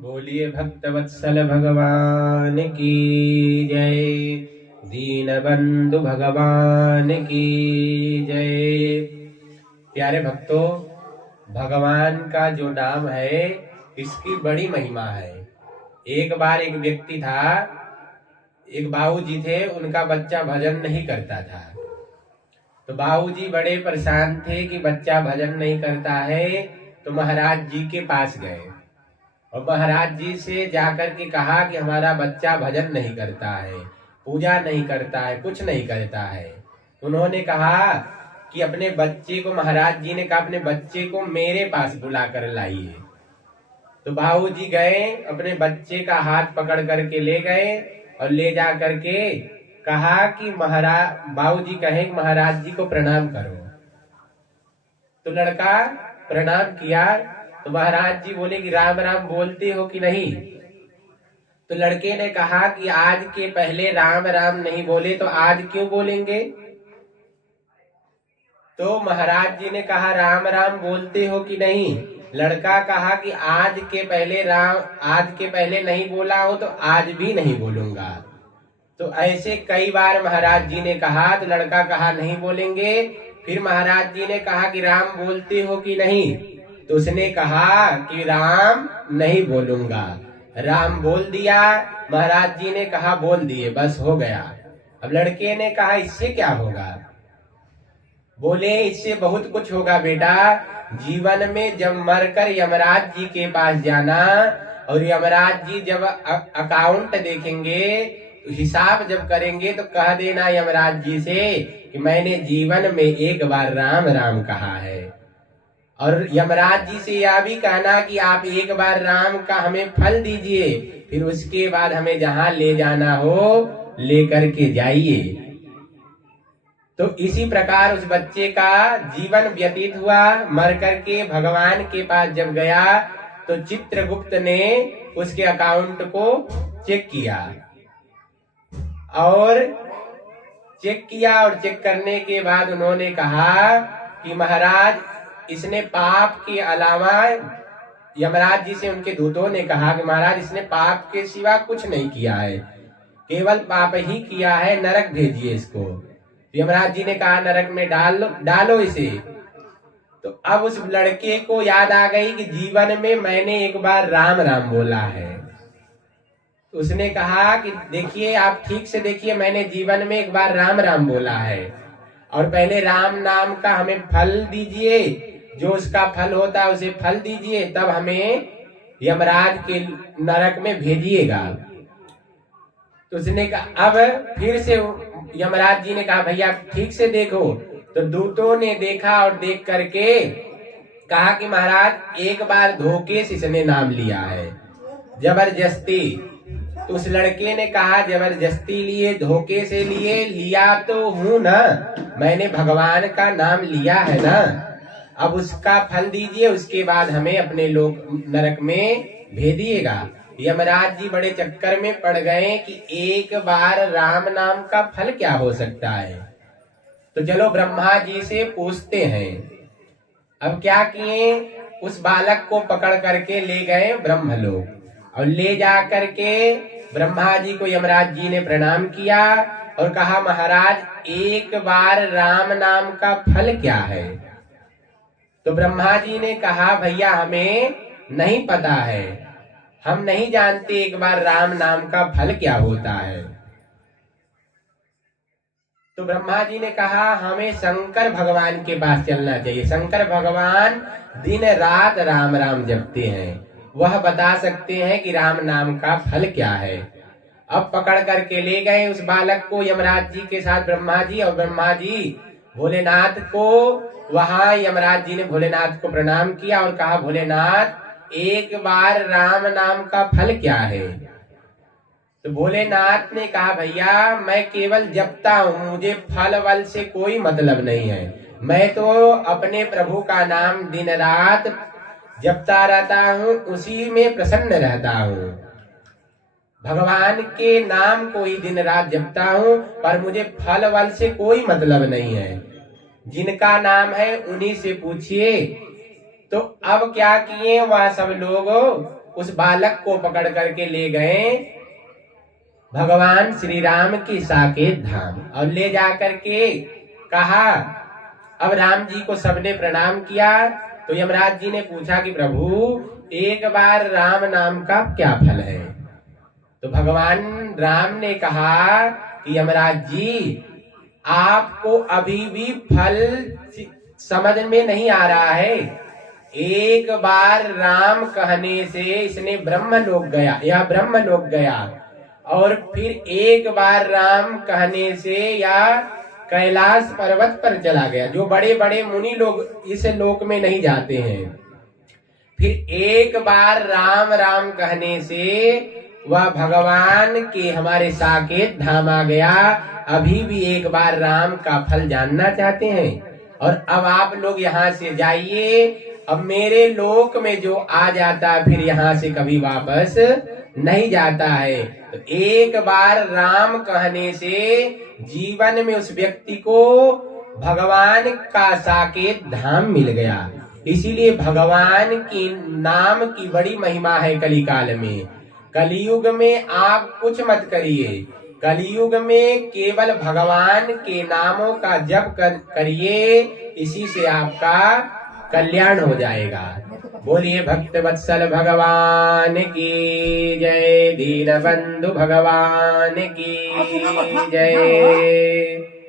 बोलिए भक्तवत्सल भगवान की जय। दीनबंधु भगवान की जय। प्यारे भक्तों, भगवान का जो नाम है इसकी बड़ी महिमा है। एक बार एक व्यक्ति था, एक बाबूजी थे, उनका बच्चा भजन नहीं करता था। तो बाबूजी बड़े परेशान थे कि बच्चा भजन नहीं करता है। तो महाराज जी के पास गए और महाराज जी से जाकर के कहा कि हमारा बच्चा भजन नहीं करता है, पूजा नहीं करता है, कुछ नहीं करता है। उन्होंने कहा कि अपने बच्चे को, महाराज जी ने कहा अपने बच्चे को मेरे पास बुला कर लाइए। तो बाबूजी गए, अपने बच्चे का हाथ पकड़ करके ले गए और ले जा करके कहा कि महाराज, बाबूजी कहे महाराज जी को प्रणाम करो। तो लड़का प्रणाम किया। तो महाराज जी बोले कि राम राम बोलते हो कि नहीं। तो लड़के ने कहा कि आज के पहले राम राम नहीं बोले तो आज क्यों बोलेंगे। तो महाराज जी ने कहा राम राम बोलते हो कि नहीं। लड़का कहा कि आज के पहले नहीं बोला हो तो आज भी नहीं बोलूंगा। तो ऐसे कई बार महाराज जी ने कहा। तो लड़का कहा नहीं बोलेंगे। फिर महाराज जी ने कहा कि राम बोलते हो कि नहीं। तो उसने कहा कि राम नहीं बोलूंगा। राम बोल दिया। महाराज जी ने कहा बोल दिए, बस हो गया। अब लड़के ने कहा इससे क्या होगा। बोले इससे बहुत कुछ होगा बेटा। जीवन में जब मरकर यमराज जी के पास जाना और यमराज जी जब अकाउंट देखेंगे, हिसाब जब करेंगे तो कह देना यमराज जी से कि मैंने जीवन में एक बार राम राम कहा है। और यमराज जी से यह भी कहना कि आप एक बार राम का हमें फल दीजिए, फिर उसके बाद हमें जहां ले जाना हो लेकर के जाइए। तो इसी प्रकार उस बच्चे का जीवन व्यतीत हुआ। मर करके भगवान के पास जब गया तो चित्रगुप्त ने उसके अकाउंट को चेक किया और चेक करने के बाद उन्होंने कहा कि महाराज इसने पाप के अलावा, यमराज जी से उनके दूतों ने कहा कि महाराज इसने पाप के सिवा कुछ नहीं किया है, केवल पाप ही किया है, नरक भेजिए इसको। यमराज जी ने कहा नरक में डालो इसे। तो अब उस लड़के को याद आ गई कि जीवन में मैंने एक बार राम राम बोला है। तो उसने कहा कि देखिए आप ठीक से देखिए, मैंने जीवन में एक बार राम राम बोला है और पहले राम नाम का हमें फल दीजिए, जो उसका फल होता है उसे फल दीजिए, तब हमें यमराज के नरक में भेजिएगा। तो उसने कहा, अब फिर से यमराज जी ने कहा भैया ठीक से देखो। तो दूतों ने देखा और देख करके कहा कि महाराज एक बार धोखे से इसने नाम लिया है, जबरदस्ती। तो उस लड़के ने कहा जबरदस्ती लिए, धोखे से लिए, लिया तो हूं ना, मैंने भगवान का नाम लिया है ना, अब उसका फल दीजिए, उसके बाद हमें अपने लोक नरक में भेजिएगा। यमराज जी बड़े चक्कर में पड़ गए कि एक बार राम नाम का फल क्या हो सकता है। तो चलो ब्रह्मा जी से पूछते हैं। अब क्या किए, उस बालक को पकड़ करके ले गए ब्रह्मलोक और ले जा करके ब्रह्मा जी को यमराज जी ने प्रणाम किया और कहा महाराज एक बार राम नाम का फल क्या है। तो ब्रह्मा जी ने कहा भैया हमें नहीं पता है, हम नहीं जानते एक बार राम नाम का फल क्या होता है। तो ब्रह्मा जी ने कहा हमें शंकर भगवान के पास चलना चाहिए, शंकर भगवान दिन रात राम राम जपते हैं, वह बता सकते हैं कि राम नाम का फल क्या है। अब पकड़ करके ले गए उस बालक को यमराज जी के साथ ब्रह्मा जी, और ब्रह्मा जी भोलेनाथ को, वहां यमराज जी ने भोलेनाथ को प्रणाम किया और कहा भोलेनाथ एक बार राम नाम का फल क्या है। तो भोलेनाथ ने कहा भैया मैं केवल जपता हूँ, मुझे फल वल से कोई मतलब नहीं है, मैं तो अपने प्रभु का नाम दिन रात जपता रहता हूँ, उसी में प्रसन्न रहता हूँ, भगवान के नाम को ही दिन रात जपता हूँ, पर मुझे फल वल से कोई मतलब नहीं है, जिनका नाम है उन्हीं से पूछिए। तो अब क्या किए, वह सब लोग उस बालक को पकड़ करके ले गए भगवान श्री राम के साकेत धाम और ले जाकर के कहा। अब राम जी को सबने प्रणाम किया तो यमराज जी ने पूछा कि प्रभु एक बार राम नाम का क्या फल है? तो भगवान राम ने कहा कि यमराज जी आपको अभी भी फल समझ में नहीं आ रहा है। एक बार राम कहने से इसने ब्रह्मलोक गया या ब्रह्मलोक गया और फिर एक बार राम कहने से या कैलाश पर्वत पर चला गया। जो बड़े बड़े मुनि लोग इस लोक में नहीं जाते हैं। फिर एक बार राम राम कहने से वह भगवान के हमारे साकेत धाम आ गया। अभी भी एक बार राम का फल जानना चाहते हैं और अब आप लोग यहाँ से जाइए। अब मेरे लोक में जो आ जाता है फिर यहाँ से कभी वापस नहीं जाता है। तो एक बार राम कहने से जीवन में उस व्यक्ति को भगवान का साकेत धाम मिल गया। इसीलिए भगवान की नाम की बड़ी महिमा है। कलिकाल में, कलयुग में आप कुछ मत करिए। कलयुग में केवल भगवान के नामों का जप करिए, इसी से आपका कल्याण हो जाएगा। बोलिए भक्त वत्सल भगवान की जय, दीनबंधु भगवान की जय।